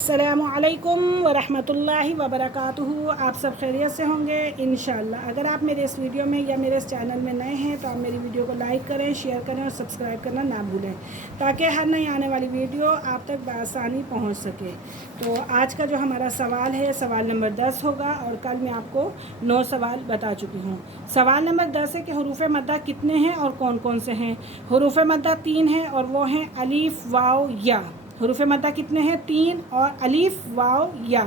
अस्सलामुअलैकुम वरहमतुल्लाहि वबरकातुहू। आप सब खैरियत से होंगे इंशाअल्लाह। अगर आप मेरे इस वीडियो में या मेरे इस चैनल में नए हैं तो आप मेरी वीडियो को लाइक करें, शेयर करें और सब्सक्राइब करना ना भूलें ताकि हर नई आने वाली वीडियो आप तक बआसानी पहुंच सके। तो आज का जो हमारा सवाल है सवाल नंबर 10 होगा और कल मैं आपको 9 सवाल बता चुकी हूँ। सवाल नंबर 10 है कि हुरूफ मद्दा कितने हैं और कौन कौन से हैं। हुरूफ मद्दा 3 हैं और वो हैं अलीफ वाव या। हुरूफ मद्दा कितने हैं? 3 और अलीफ वाव या।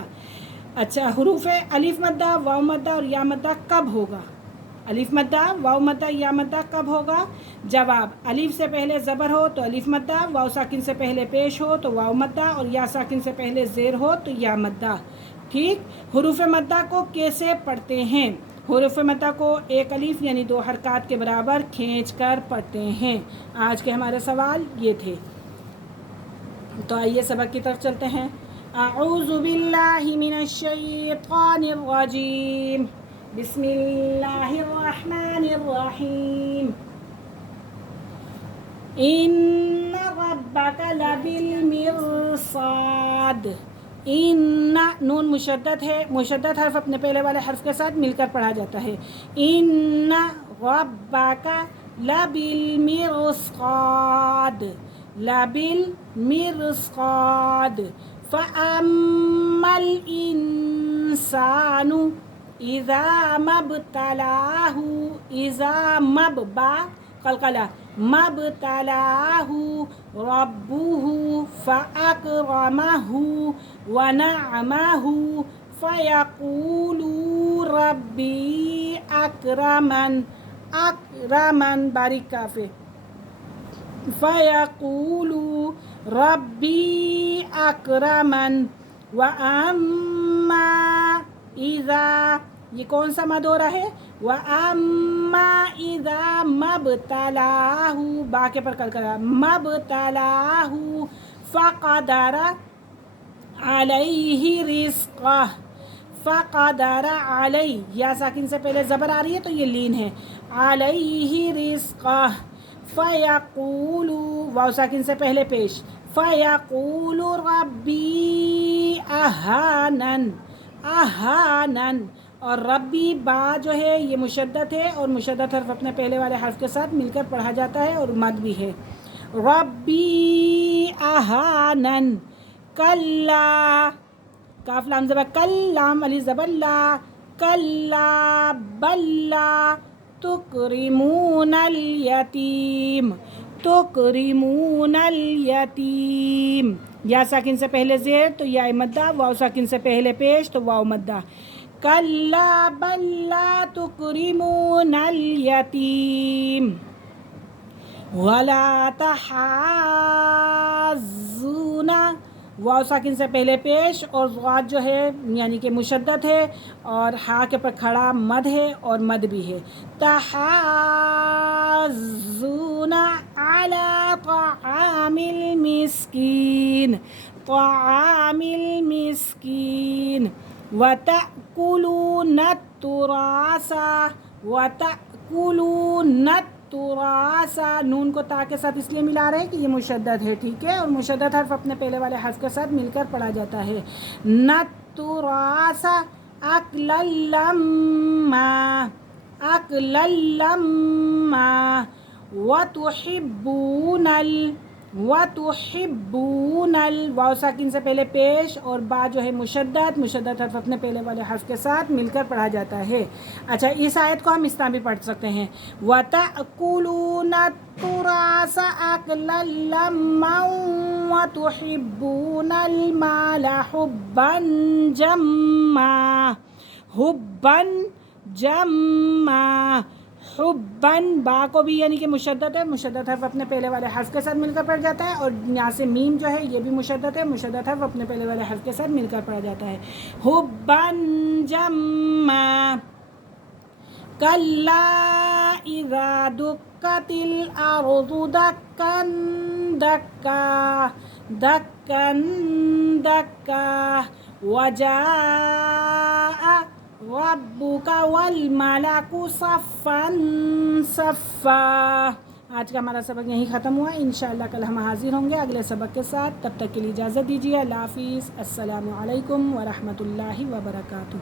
अच्छा, हुरूफ अलीफ मद्दा वाव मद्दा और या मद्दा कब होगा? अलीफ मद्दा वाव मद्दा या मद्दा कब होगा? जवाब, अलीफ से पहले ज़बर हो तो अलीफ मद्दा, वाव साकिन से पहले पेश हो तो वाव मद्दा और या साकिन से पहले ज़ेर हो तो या मद्दा। ठीक। हुरूफ मद्दा को कैसे पढ़ते हैं? हुरूफ मद्दा को एक अलीफ यानी 2 हरकात के बराबर खींच कर पढ़ते हैं। आज के हमारे सवाल ये थे। तो आइए सबक की तरफ चलते हैं। अऊज़ु बिल्लाहि मिनश शैतानिर रजीम, बिस्मिल्लाहिर रहमानिर रहीम। इन्ना रब्बका लबिल मिरसाद। इन्ना नून मुशद्दद है, मुशद्दद हर्फ अपने पहले वाले हर्फ के साथ मिलकर पढ़ा जाता है। इन्ना रब्बका लबिल मिरसाद, लबिल मिरसाद। फ़अम्मल इंसानु इज़ा मब्तलाहु, इज़ा मब्बा कलकला मब्तलाहु रब्बुहु फ़अकरमहु वनअमहु फ़यक़ूलु रब्बी अकरमन। अकरमन बारीक काफ़े। फ़यक़ूलु रब्बी अकरमन व अम्मा इज़ा, ये कौन सा मद हो रहा है? व अम्मा इज़ा मब्तलाहु, बा के पर कल करा मब्तलाहु फ़क़दर अलैहि रिज़्क़ह। फ़क़दर अलैहि, या साकिन से पहले ज़बर आ रही है तो ये लीन है। अलैहि रिज़्क़ह। फ़यक़ूलु, वाव साकिन से पहले पेश। फ़यक़ूलु रब्बी अहानन, अहानन। और रब्बी बा जो है ये मुशद्दद है और मुशद्दद हर्फ अपने पहले वाले हर्फ के साथ मिलकर पढ़ा जाता है और मद भी है। रब्बी अहानन। कल्ला, काफ लाम ज़बर कल, लाम अली ज़बर ला, कल्ला बल्ला तुकरिमूनल यतीम, तुकरिमूनल यतीम। या साकिन से पहले ज़ेर तो या मद्दा, वाव साकिन से पहले पेश तो वाव मद्दा। कल्ला बल्ला तुकरिमूनल यतीम वला तहाज़्ज़ूना, वाव साकिन से पहले पेश और ज़ाद जो है यानी कि मुशद्दद है और हा के पर खड़ा मद है और मद भी है। तहाज़्ज़ूना अला तआमिल मिस्कीन, तआमिल मिस्कीन। वतअकुलून तुरासा, वतअकुलून तुरासा। नून को ता के साथ इसलिए मिला रहे हैं कि ये मुशद्दद है, ठीक है, और मुशद्दद हर्फ अपने पहले वाले हर्फ के साथ मिलकर पढ़ा जाता है। न तुरासा अकलल्लम्मा, अकलल्लम्मा। वतुहिब्बूनल, वतुहिब्बूनल, वाव साकिन से पहले पेश और बा जो है मुशद्दद, मुशद्दद हर्फ अपने पहले वाले हर्फ के साथ मिलकर पढ़ा जाता है। अच्छा, इस आयत को हम इस तरह भी पढ़ सकते हैं। वतअकुलून तुरासा अकलल्लम्मा वतुहिब्बूनल माला हुब्बन जम्मा, हुब्बन जम्मा। हुब्बन, बा को भी यानी कि मुशद्दद है, मुशद्दद हर्फ अपने पहले वाले हर्फ के साथ मिलकर पढ़ जाता है और यहाँ से मीम जो है ये भी मुशद्दद है, मुशद्दद हर्फ अपने पहले वाले हर्फ के साथ मिलकर पढ़ा जाता है। हुब्बन जम्मा। कल्ला इज़ा दुक्कतिल अर्ज़ु दक्कन दक्का, दक्कन दक्का। वजाअ रब्बुका वल मलकु सफ़्फ़न सफ़्फ़ा, آج کا ہمارا سبق یہیں ختم ہوا. انشاءاللہ کل ہم حاضر ہوں گے اگلے سبق کے ساتھ. تب تک کے لیے اجازت دیجیے. اللہ حافظ. السلام علیکم ورحمۃ اللہ وبرکاتہ.